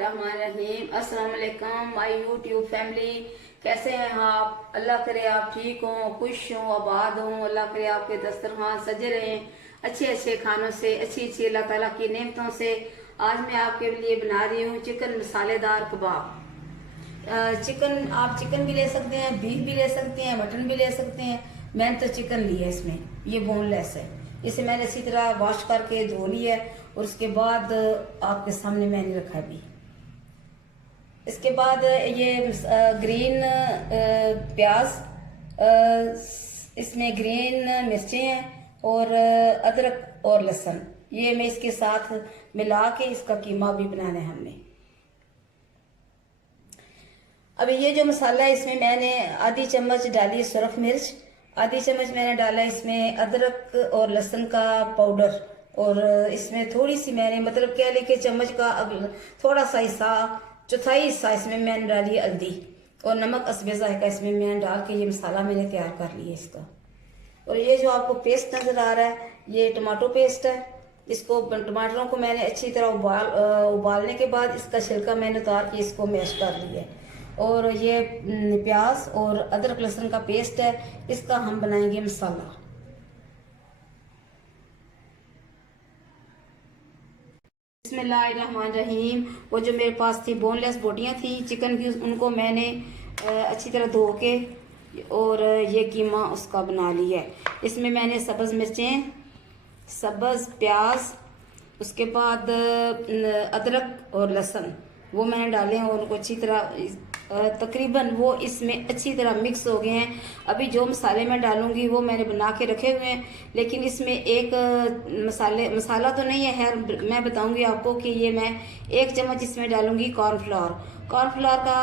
बिस्मिल्लाहिर्रहमानिर्रहीम। अस्सलाम वालेकुम माय यूट्यूब फैमिली। कैसे हैं आप? अल्लाह करे आप ठीक हों, खुश हों, आबाद हों। अल्लाह करे आपके दस्तरखान सजे रहें अच्छे अच्छे खानों से, अच्छी अच्छी अल्लाह ताला की नेमतों से। आज मैं आपके लिए बना रही हूँ चिकन मसालेदार कबाब। चिकन भी ले सकते हैं, बीफ भी ले सकते हैं, मटन भी ले सकते हैं। मैंने तो चिकन लिया है, इसमें ये बोनलेस है। इसे मैंने अच्छी तरह वॉश करके धो लिया है और उसके बाद आपके सामने मैंने रखा भी। इसके बाद ये ग्रीन प्याज, इसमें ग्रीन मिर्चें हैं और अदरक और लहसुन, ये मैं इसके साथ मिला के इसका कीमा भी बनाना है हमने। अभी ये जो मसाला है इसमें मैंने आधी चम्मच डाली सुरख मिर्च, आधी चम्मच मैंने डाला इसमें अदरक और लहसुन का पाउडर, और इसमें थोड़ी सी मैंने मतलब कह लेके चम्मच का थोड़ा सा हिस्सा, चौथाई हिस्सा इसमें मैंने डाली हल्दी और नमक हस्बे जायका इसमें मैंने डाल के ये मसाला मैंने तैयार कर लिया इसका। और ये जो आपको पेस्ट नज़र आ रहा है ये टमाटो पेस्ट है। इसको टमाटरों को मैंने अच्छी तरह उबालने के बाद इसका छिलका मैंने उतार के इसको मैश कर लिया है। और ये प्याज और अदरक लहसुन का पेस्ट है, इसका हम बनाएंगे मसाला। बिस्मिल्लाहिर्रहमानिर्रहीम। वो जो मेरे पास थी बोनलेस बोटियां थी चिकन की, उनको मैंने अच्छी तरह धो के और ये कीमा उसका बना लिया है। इसमें मैंने सब्ज़ मिर्चें, सब्ज़ प्याज, उसके बाद अदरक और लहसुन वो मैंने डाले हैं और उनको अच्छी तरह तकरीबन वो इसमें अच्छी तरह मिक्स हो गए हैं। अभी जो मसाले मैं डालूंगी वो मैंने बना के रखे हुए हैं, लेकिन इसमें एक मसाला तो नहीं है, खैर मैं बताऊंगी आपको कि ये मैं 1 चम्मच इसमें डालूंगी कॉर्नफ्लावर। कॉर्नफ्लावर का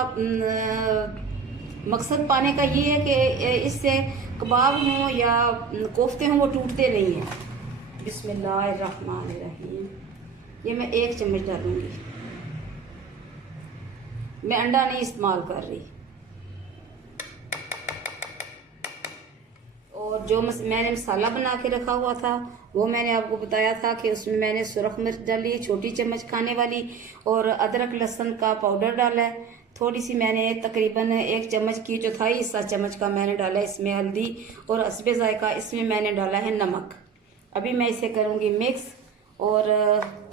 मकसद पाने का ये है कि इससे कबाब हों या कोफ्ते हों वो टूटते नहीं हैं। बिस्मिल्लाहिर्रहमानिर्रहीम। ये मैं 1 चम्मच डालूंगी, मैं अंडा नहीं इस्तेमाल कर रही। और जो मैंने मसाला बना के रखा हुआ था वो मैंने आपको बताया था कि उसमें मैंने सुरख मिर्च डाली है छोटी चम्मच खाने वाली, और अदरक लहसुन का पाउडर डाला है थोड़ी सी मैंने, तकरीबन 1 चम्मच की चौथाई हिस्सा चम्मच का मैंने डाला है इसमें हल्दी, और हस्बे जायका इसमें मैंने डाला है नमक। अभी मैं इसे करूँगी मिक्स और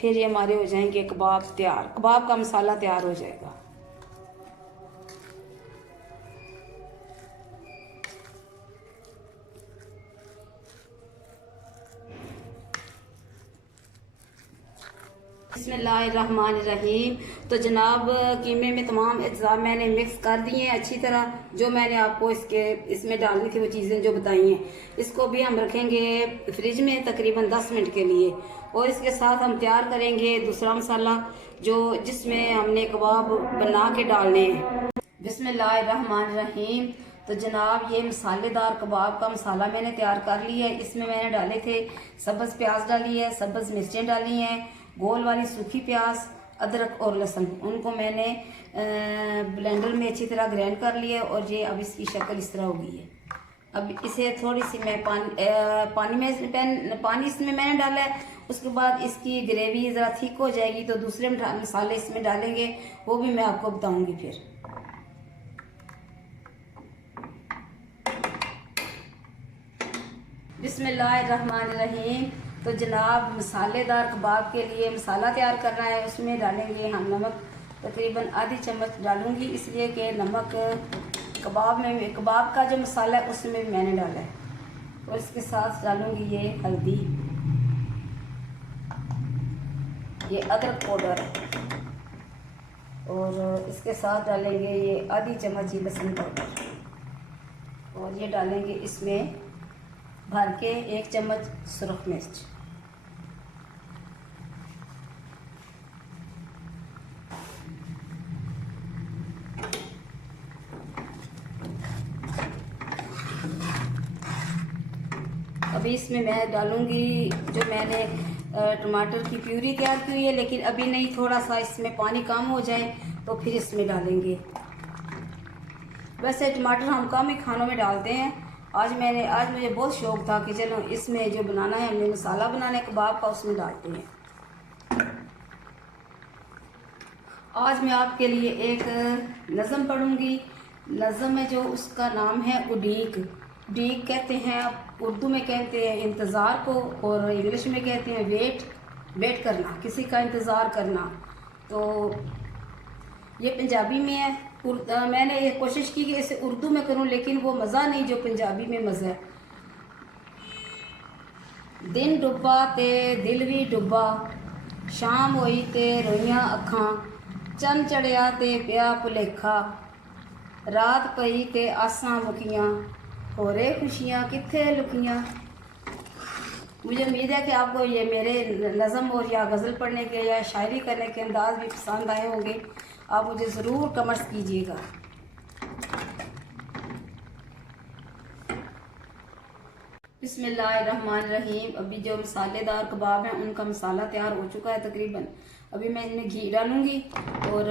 फिर ये हमारे हो जाएंगे कबाब तैयार। कबाब का मसाला तैयार हो जाएगा। बिस्मिल्लाहिर्रहमानिर्रहीम। तो जनाब कीमे में तमाम अज्जा मैंने मिक्स कर दिए हैं अच्छी तरह, जो मैंने आपको इसमें डालनी थी वो चीज़ें जो बताई हैं। इसको भी हम रखेंगे फ्रिज में तकरीबन 10 मिनट के लिए, और इसके साथ हम तैयार करेंगे दूसरा मसाला जिसमें हमने कबाब बना के डालने हैं। बिस्मिल्लाहिर्रहमानिर्रहीम। तो जनाब ये मसालेदार कबाब का मसाला मैंने तैयार कर लिया है। इसमें मैंने डाले थे सब्ज़ प्याज डाली है, सब्ज़ मिर्चें डाली हैं, गोल वाली सूखी प्याज, अदरक और लहसुन, उनको मैंने ब्लेंडर में अच्छी तरह ग्राइंड कर लिया है। और ये अब इसकी शक्ल इस तरह हो गई है। अब इसे थोड़ी सी मैं पानी इसमें मैंने डाला है। उसके बाद इसकी ग्रेवी ज़रा थिक हो जाएगी तो दूसरे मसाले इसमें डालेंगे, वो भी मैं आपको बताऊंगी फिर। बिस्मिल्लाहिर्रहमानिर्रहीम। तो जनाब मसालेदार कबाब के लिए मसाला तैयार करना है, उसमें डालेंगे हम नमक, तकरीबन आधी चम्मच डालूंगी, इसलिए कि नमक कबाब का जो मसाला है उसमें मैंने डाला है। और इसके साथ डालूंगी ये हल्दी, ये अदरक पाउडर, और इसके साथ डालेंगे ये आधी चम्मच लहसुन पाउडर, और ये डालेंगे इसमें भर के 1 चम्मच सुरख मिर्च। अभी इसमें मैं डालूंगी जो मैंने टमाटर की प्यूरी तैयार की हुई है, लेकिन अभी नहीं, थोड़ा सा इसमें पानी कम हो जाए तो फिर इसमें डालेंगे। वैसे टमाटर हम कम ही खानों में डालते हैं। आज मुझे बहुत शौक था कि चलो इसमें जो बनाना है हमने मसाला बनाना है कबाब का उसमें डालते हैं। आज मैं आपके लिए एक नज़म पढ़ूंगी। नज़म है जो उसका नाम है उडीक। उडीक कहते हैं, उर्दू में कहते हैं इंतज़ार को, और इंग्लिश में कहते हैं वेट करना, किसी का इंतज़ार करना। तो ये पंजाबी में है। मैंने ये कोशिश की कि इसे उर्दू में करूं, लेकिन वो मज़ा नहीं जो पंजाबी में मज़ा है। दिन डुब्बा ते दिल भी डुब्बा, शाम होई ते रोइयां अखां, चंद चढ़िया ते पिया भुलेखा, रात पई ते आसां मुकियां, होरे खुशियां कित्थे लुकियां। मुझे उम्मीद है कि आपको ये मेरे नज़म और या गज़ल पढ़ने के या शायरी करने के अंदाज भी पसंद आए होंगे। आप मुझे ज़रूर कमेंट्स कीजिएगा। बिस्मिल्लाहिर्रहमानिर्रहीम। अभी जो मसालेदार कबाब हैं उनका मसाला तैयार हो चुका है तकरीबन। अभी मैं इनमें घी डालूंगी और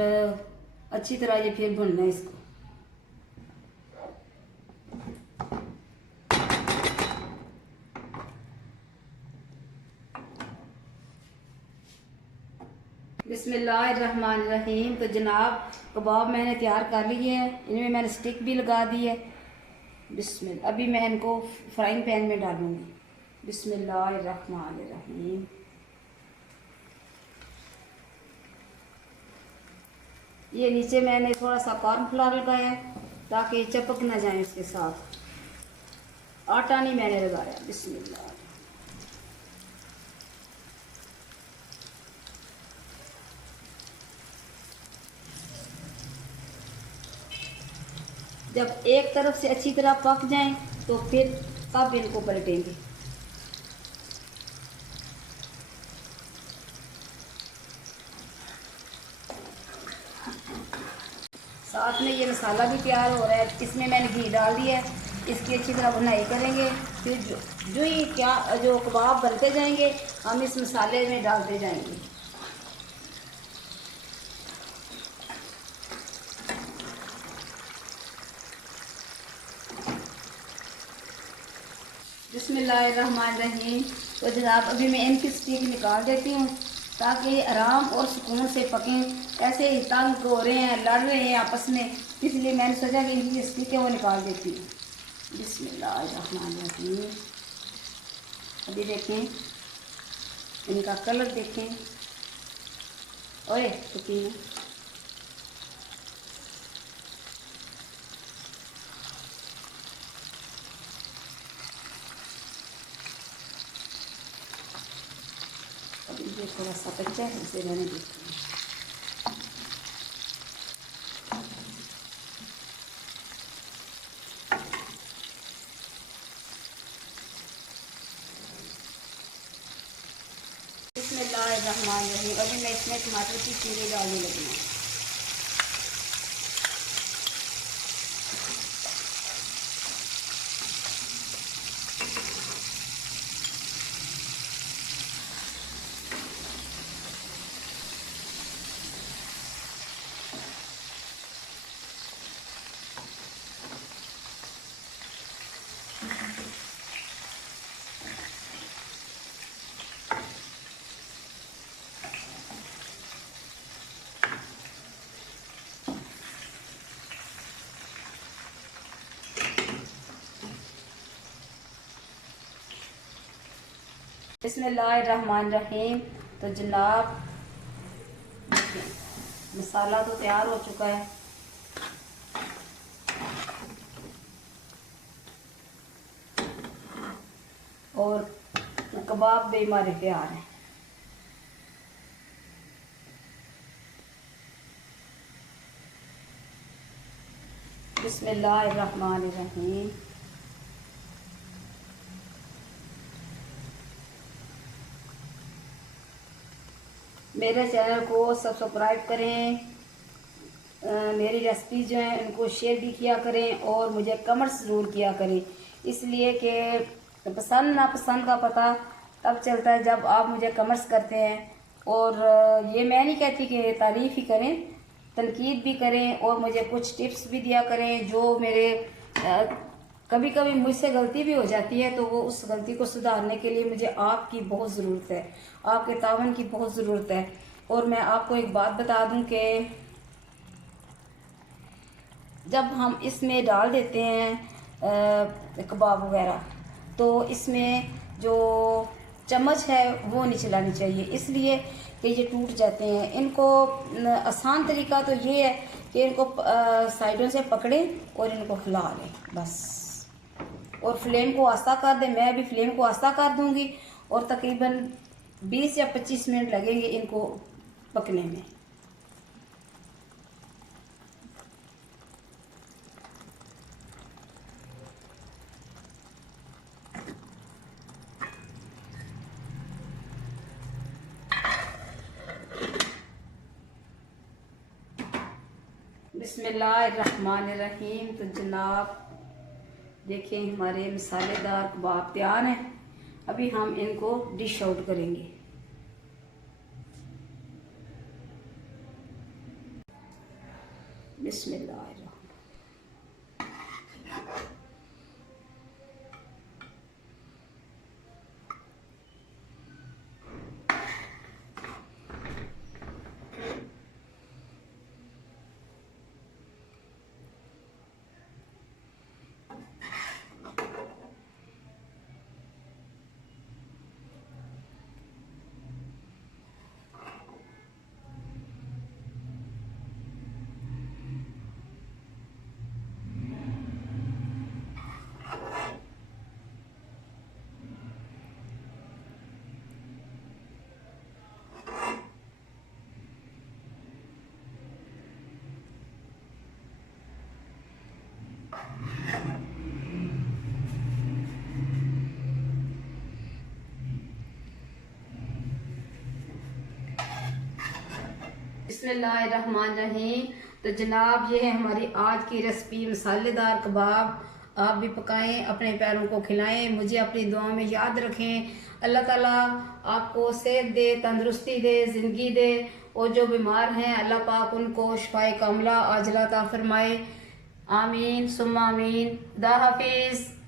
अच्छी तरह ये फिर भुनना है इसको। बिस्मिल्लाहिर्रहमानिर्रहीम। तो जनाब कबाब मैंने तैयार कर लिए हैं, इनमें मैंने स्टिक भी लगा दी है। बिस्मिल्लाह। अभी मैं इनको फ्राइंग पैन में डालूंगी। बिस्मिल्लाहिर्रहमानिर्रहीम। ये नीचे मैंने थोड़ा सा कॉर्नफ्लावर लगाया है ताकि ये चिपक ना जाए इसके साथ। आटा नहीं मैंने लगाया। बिस्मिल्लाह। जब एक तरफ से अच्छी तरह पक जाएं तो फिर तब इनको पलटेंगे। साथ में ये मसाला भी तैयार हो रहा है, इसमें मैंने घी डाल दिया है। इसकी अच्छी तरह भुनाई करेंगे। फिर जो कबाब बनते जाएंगे हम इस मसाले में डालते जाएंगे। बिस्मिल्लाहिर्रहमानिर्रहीम। तो जनाब अभी मैं इनकी स्टिक निकाल देती हूँ ताकि आराम और सुकून से पकें। ऐसे ही तंग हो रहे हैं, लड़ रहे हैं आपस में, इसलिए मैंने सोचा कि इनकी स्टिक है वो निकाल देती हूँ। बिस्मिल्लाहिर्रहमानिर्रहीम। अभी देखें इनका कलर देखें। ओए सुकून। ये थोड़ा सा कच्चा है, इसे रहने देते हैं। बिस्मिल्लाहिर्रहमानिर्रहीम। अभी मैं इसमें टमाटर की प्यूरी डालने लगी हूँ। बिस्मिल्लाहिर्रहमानिर्रहीम। तो जनाब मसाला तो तैयार हो चुका है। और कबाब भी हमारे तैयार हैं। बिस्मिल्लाहिर्रहमानिर्रहीम। मेरे चैनल को सब्सक्राइब करें, मेरी रेसिपी जो हैं उनको शेयर भी किया करें और मुझे कमेंट्स ज़रूर किया करें, इसलिए कि पसंद नापसंद का पता तब चलता है जब आप मुझे कमेंट्स करते हैं। और ये मैं नहीं कहती कि तारीफ़ ही करें, तनकीद भी करें और मुझे कुछ टिप्स भी दिया करें। जो मेरे कभी कभी मुझसे गलती भी हो जाती है तो वो उस गलती को सुधारने के लिए मुझे आपकी बहुत ज़रूरत है, आपके तावन की बहुत ज़रूरत है। और मैं आपको एक बात बता दूं कि जब हम इसमें डाल देते हैं कबाब वगैरह, तो इसमें जो चम्मच है वो नहीं चलानी चाहिए, इसलिए कि ये टूट जाते हैं। इनको आसान तरीका तो ये है कि इनको साइडों से पकड़ें और इनको हिला लें बस, और फ्लेम को आस्ता कर दें। मैं अभी फ्लेम को आस्ता कर दूंगी और तकरीबन 20 या 25 मिनट लगेंगे इनको पकने में। बिस्मिल्लाहिर्रहमानिर्रहीम। तो जनाब देखें हमारे मसालेदार कबाब तैयार हैं। अभी हम इनको डिश आउट करेंगे। बिस्मिल्लाहिर्रहमानिर्रहीम। बिस्मिल्लाहिर्रहमानिर्रहीम। तो जनाब ये है हमारी आज की रेसिपी मसालेदार कबाब। आप भी पकाएं, अपने प्यारों को खिलाएं, मुझे अपनी दुआ में याद रखें। अल्लाह ताला आपको सेहत दे, तंदुरुस्ती दे, ज़िंदगी दे, और जो बीमार हैं अल्लाह पाक उनको शिफाए कामिला आजिला अता फरमाए। आमीन सुम्मा आमीन। खुदा हाफिज़।